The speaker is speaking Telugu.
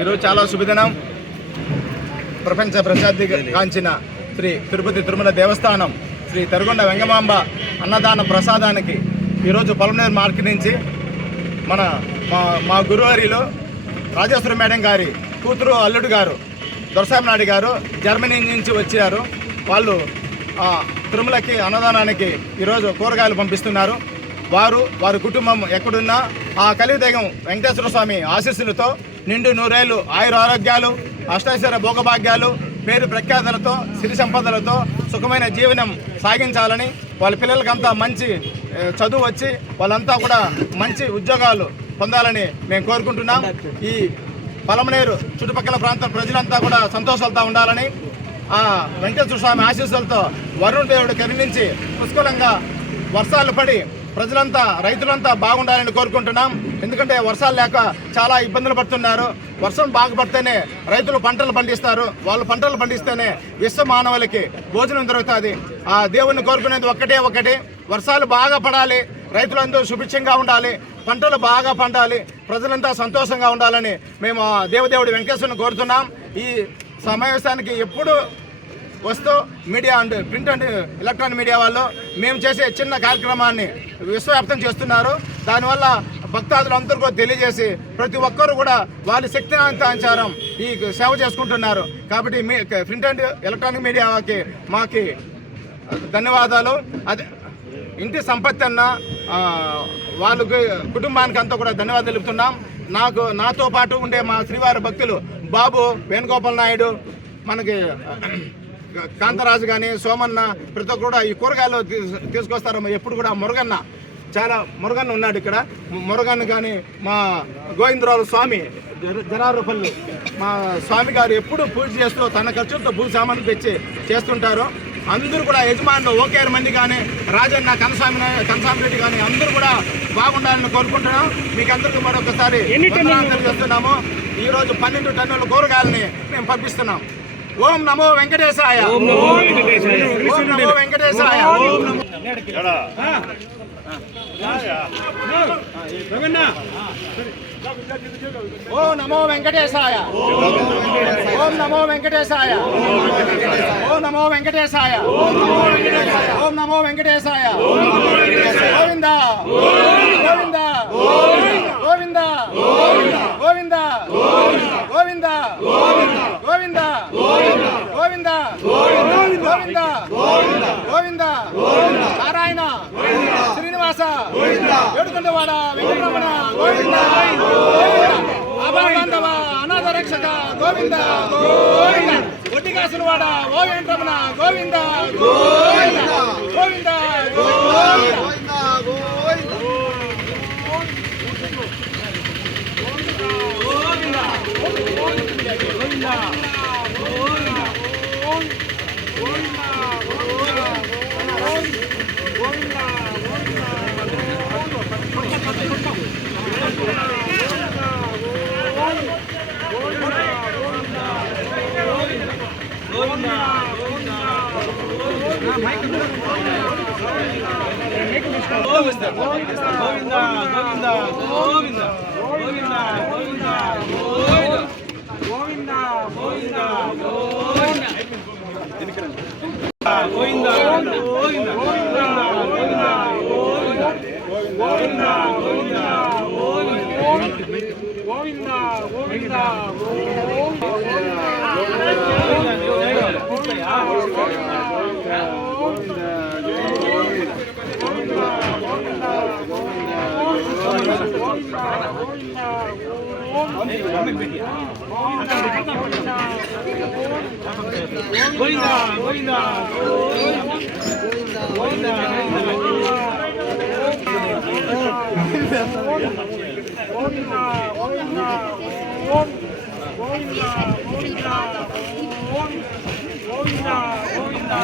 ఈరోజు చాలా శుభదినం. ప్రపంచ ప్రసిద్ధి కాంచిన శ్రీ తిరుపతి తిరుమల దేవస్థానం శ్రీ తరుగుండ వెంగమాంబ అన్నదాన ప్రసాదానికి ఈరోజు పొలంనేరు మార్కెట్ నుంచి మా గురువారిలో రాజేశ్వరి మేడం గారి కూతురు అల్లుడు గారు దొరసామి నాయుడు గారు జర్మనీ నుంచి వచ్చారు. వాళ్ళు తిరుమలకి అన్నదానానికి ఈరోజు కూరగాయలు పంపిస్తున్నారు. వారి కుటుంబం ఎక్కడున్నా ఆ కలియుగం వెంకటేశ్వర స్వామి ఆశీస్సులతో నిండు నూరేళ్లు ఆయుర ఆరోగ్యాలు అష్టైశ్వర్య భోగభాగ్యాలు పేరు ప్రఖ్యాతలతో సిరి సంపదలతో సుఖమైన జీవనం సాగించాలని, వాళ్ళ పిల్లలకంతా మంచి చదువు వచ్చి వాళ్ళంతా కూడా మంచి ఉద్యోగాలు పొందాలని మేము కోరుకుంటున్నాం. ఈ పొలంనేరు చుట్టుపక్కల ప్రాంత ప్రజలంతా కూడా సంతోషాలతో ఉండాలని, ఆ వెంకటేశ్వర స్వామి ఆశీస్సులతో వరుణ దేవుడు కరుణించి పుష్కలంగా వర్షాలు పడి ప్రజలంతా రైతులంతా బాగుండాలని కోరుకుంటున్నాం. ఎందుకంటే వర్షాలు లేక చాలా ఇబ్బందులు పడుతున్నారు. వర్షం బాగా పడితేనే రైతులు పంటలు పండిస్తారు. వాళ్ళు పంటలు పండిస్తేనే విశ్వ మానవులకి భోజనం దొరుకుతుంది. ఆ దేవుణ్ణి కోరుకునేది ఒకటి, వర్షాలు బాగా పడాలి, రైతులందరూ సుభిక్షంగా ఉండాలి, పంటలు బాగా పండాలి, ప్రజలంతా సంతోషంగా ఉండాలని మేము దేవదేవుడి వెంకటేశ్వరుని కోరుతున్నాం. ఈ సమావేశానికి ఎప్పుడు వస్తూ media and print and electronic media వాళ్ళు మేము చేసే చిన్న కార్యక్రమాన్ని విశ్వవ్యాప్తం చేస్తున్నారు. దానివల్ల భక్తాదులందరూ కూడా తెలియజేసి ప్రతి ఒక్కరు కూడా వాళ్ళ శక్తినంతానుసారం ఈ సేవ చేసుకుంటున్నారు. కాబట్టి ప్రింట్ అండ్ ఎలక్ట్రానిక్ మీడియాకి మాకి ధన్యవాదాలు. అదే ఇంటి సంపత్తి అన్న వాళ్ళకి కుటుంబానికి అంతా కూడా ధన్యవాదాలు తెలుపుతున్నాం. నాతో పాటు ఉండే మా శ్రీవారి భక్తులు బాబు వేణుగోపాల్ నాయుడు, మనకి కాంతరాజు కానీ సోమన్న, ప్రతి ఒక్కరు కూడా ఈ కూరగాయలు తీసుకొస్తారు. ఎప్పుడు కూడా మురుగన్న ఉన్నాడు ఇక్కడ. మురుగన్న కానీ మా గోవిందరావు స్వామి జనారుపల్లి మా స్వామి గారు ఎప్పుడు పూజ చేస్తూ తన ఖర్చులతో పూజ సామాన్లు తెచ్చి చేస్తుంటారు. అందరూ కూడా యజమానులు ఓకేఆర్ మంది కానీ రాజన్న కనసామి రెడ్డి కానీ అందరూ కూడా బాగుండాలని కోరుకుంటున్నాం. మీకు అందరికీ మరొకసారి చేస్తున్నాము. ఈరోజు 12 టన్నుల కూరగాయలని మేము పంపిస్తున్నాం. ఓం నమో వెంకటేశాయ. ఓం నమో వెంకటేశాయ. ఓం నమో వెంకటేశాయ. ఓం నమో వెంకటేశాయ. ఓం నమో వెంకటేశాయ. ఓం నమో వెంకటేశాయ. గోవింద గోవింద గోవింద గోవింద గోవింద గోవింద గోవింద గోవింద గోవింద నారాయణ శ్రీనివాస ఏడుకొండవాడ వెంకటరమణ గోవింద అభయబాంధవ అనాథ రక్షక గోవింద గోవింద ఒడ్డికాసులవాడ ఓ వెంకటరమణ గోవింద గోవింద గోవింద గోవింద గోవింద